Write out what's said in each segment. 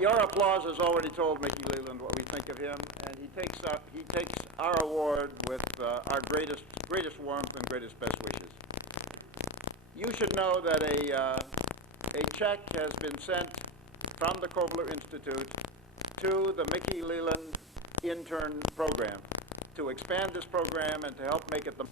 Your applause has already told Mickey Leland what we think of him, and he takes our award with our greatest warmth and greatest best wishes. You should know that a check has been sent from the Kovler Institute to the Mickey Leland intern program to expand this program and to help make it the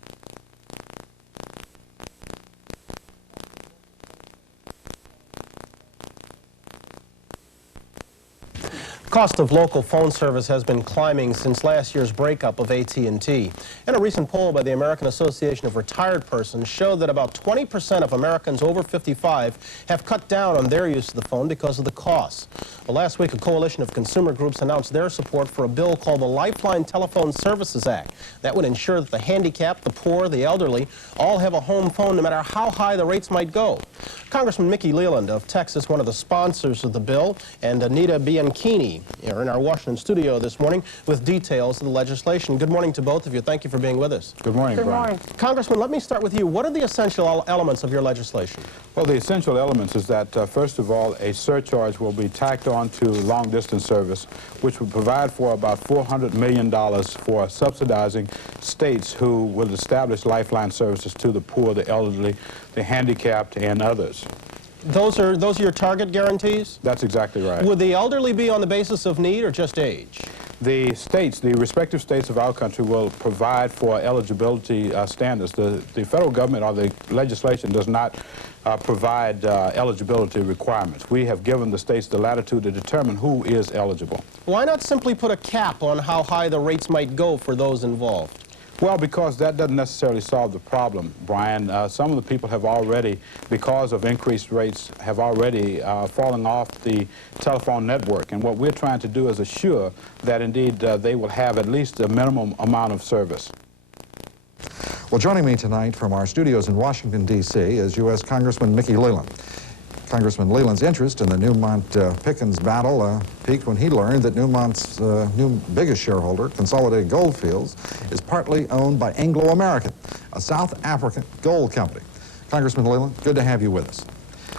Cost of local phone service has been climbing since last year's breakup of AT&T. And a recent poll by the American Association of Retired Persons showed that about 20% of Americans over 55 have cut down on their use of the phone because of the costs. Well, last week, a coalition of consumer groups announced their support for a bill called the Lifeline Services Act. That would ensure that the handicapped, the poor, the elderly all have a home phone no matter how high the rates might go. Congressman Mickey Leland of Texas, one of the sponsors of the bill, and Anita B. and Keeney are in our Washington studio this morning with details of the legislation. Good morning to both of you. Thank you for being with us. Good morning, Brian. Good morning. Congressman, let me start with you. What are the essential elements of your legislation? Well, the essential elements is that, first of all, a surcharge will be tacked on to long-distance service, which will provide for about $400 million for subsidizing states who will establish lifeline services to the poor, the elderly, the handicapped, and others. Those are your target guarantees? That's exactly right. Would the elderly be on the basis of need or just age? The states, the respective states of our country will provide for eligibility standards. The federal government or the legislation does not provide eligibility requirements. We have given the states the latitude to determine who is eligible. Why not simply put a cap on how high the rates might go for those involved? Well, because that doesn't necessarily solve the problem, Brian. Some of the people have already, because of increased rates, have already fallen off the telephone network. And what we're trying to do is assure that indeed they will have at least a minimum amount of service. Well, joining me tonight from our studios in Washington, D.C. is U.S. Congressman Mickey Leland. Congressman Leland's interest in the new Mont Pickens battle peaked when he learned that Newmont's biggest shareholder, Consolidated Goldfields, is partly owned by Anglo-American, a South African gold company. Congressman Leland, good to have you with us.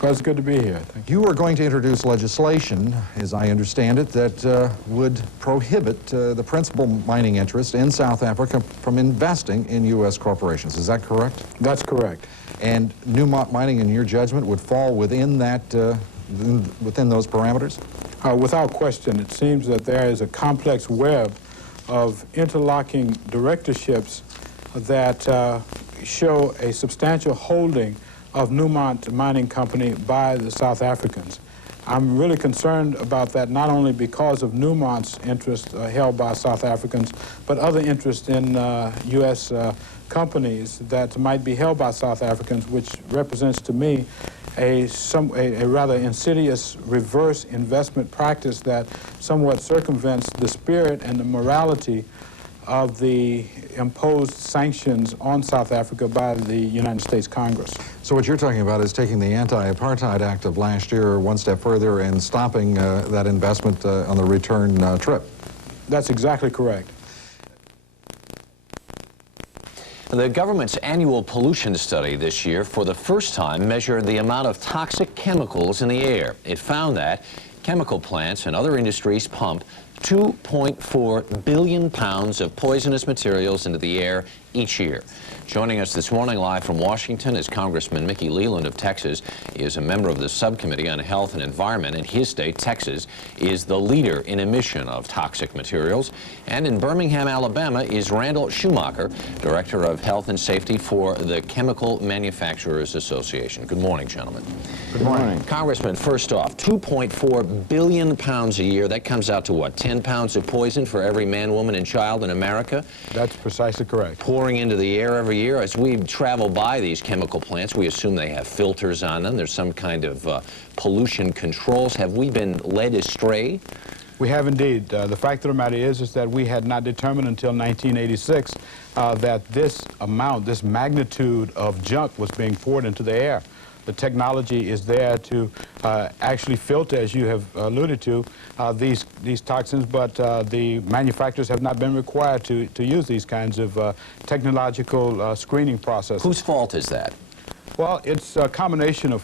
Well, it's good to be here. Thank you. You are going to introduce legislation, as I understand it, that would prohibit the principal mining interest in South Africa from investing in U.S. corporations. Is that correct? That's correct. And Newmont Mining, in your judgment, would fall within that, within those parameters? Without question, it seems that there is a complex web of interlocking directorships that show a substantial holding of Newmont Mining Company by the South Africans. I'm really concerned about that, not only because of Newmont's interest held by South Africans, but other interests in U.S. companies that might be held by South Africans, which represents to me a rather insidious reverse investment practice that somewhat circumvents the spirit and the morality of the imposed sanctions on South Africa by the United States Congress. So what you're talking about is taking the Anti-Apartheid Act of last year one step further and stopping that investment on the return trip. That's exactly correct. The government's annual pollution study this year, for the first time, measured the amount of toxic chemicals in the air. It found that chemical plants and other industries pump 2.4 billion pounds of poisonous materials into the air each year. Joining us this morning live from Washington is Congressman Mickey Leland of Texas. He is a member of the Subcommittee on Health and Environment, and his state, Texas, is the leader in emission of toxic materials. And in Birmingham, Alabama, is Randle Shoemaker, Director of Health and Safety for the Chemical Manufacturers Association. Good morning, gentlemen. Good morning. Congressman, first off, 2.4 billion pounds a year. That comes out to what, 10 pounds of poison for every man, woman, and child in America? That's precisely correct. Pouring into the air every year. As we travel by these chemical plants, we assume they have filters on them. There's some kind of pollution controls. Have we been led astray? We have indeed. The fact of the matter is that we had not determined until 1986 that this amount, this magnitude of junk was being poured into the air. The technology is there to actually filter, as you have alluded to, these toxins, but the manufacturers have not been required to use these kinds of technological screening processes. Whose fault is that? Well, it's a combination of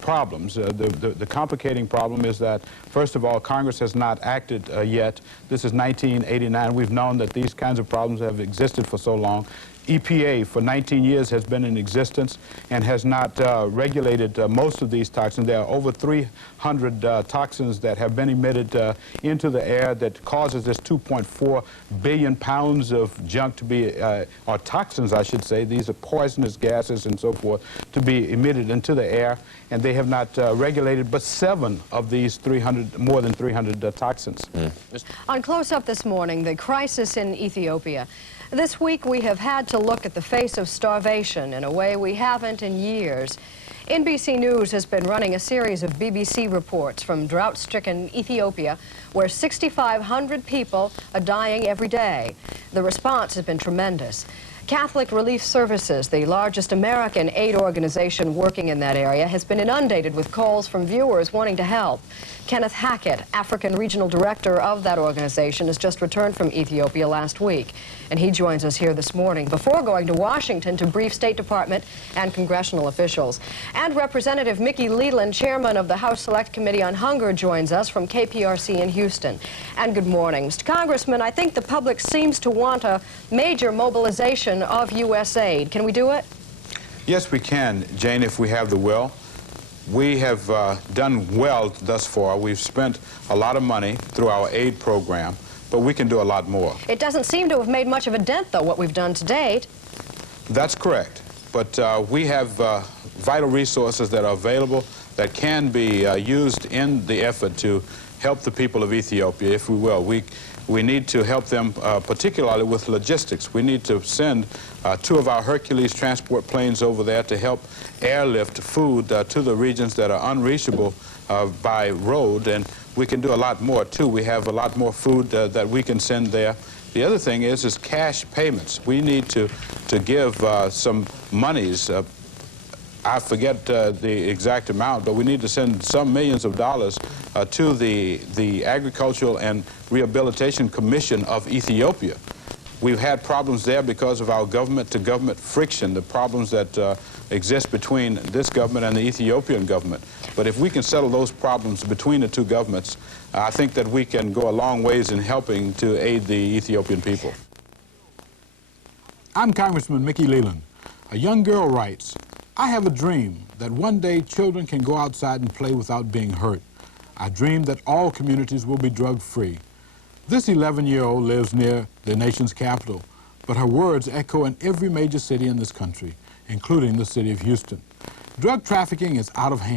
problems. The complicating problem is that, first of all, Congress has not acted yet. This is 1989. We've known that these kinds of problems have existed for so long. EPA for 19 years has been in existence and has not regulated most of these toxins. There are over 300 toxins that have been emitted into the air that causes this 2.4 billion pounds of junk to be, or toxins I should say, these are poisonous gases and so forth, to be emitted into the air, and they have not regulated but 7 of these more than 300 toxins. On Close Up this morning, the crisis in Ethiopia. This week we have had to look at the face of starvation in a way we haven't in years. NBC News has been running a series of BBC reports from drought-stricken Ethiopia, where 6,500 people are dying every day. The response has been tremendous. Catholic Relief Services, the largest American aid organization working in that area, has been inundated with calls from viewers wanting to help. Kenneth Hackett, African Regional Director of that organization, has just returned from Ethiopia last week, and he joins us here this morning before going to Washington to brief State Department and congressional officials. And Representative Mickey Leland, Chairman of the House Select Committee on Hunger, joins us from KPRC in Houston. And good morning. Mr. Congressman, I think the public seems to want a major mobilization of U.S. aid. Can we do it? Yes, we can, Jane, if we have the will. We have done well thus far. We've spent a lot of money through our aid program, but we can do a lot more. It doesn't seem to have made much of a dent, though, what we've done to date. That's correct. But we have vital resources that are available that can be used in the effort to help the people of Ethiopia, if we will. We need to help them particularly with logistics. We need to send 2 of our Hercules transport planes over there to help airlift food to the regions that are unreachable by road, and we can do a lot more too. We have a lot more food that we can send there. The other thing is cash payments. We need to give some monies. I forget the exact amount, but we need to send some millions of dollars to the Agricultural and Rehabilitation Commission of Ethiopia. We've had problems there because of our government-to-government friction, the problems that exist between this government and the Ethiopian government. But if we can settle those problems between the 2 governments, I think that we can go a long ways in helping to aid the Ethiopian people. I'm Congressman Mickey Leland. A young girl writes, "I have a dream that one day children can go outside and play without being hurt. I dream that all communities will be drug-free." This 11-year-old lives near the nation's capital, but her words echo in every major city in this country, including the city of Houston. Drug trafficking is out of hand.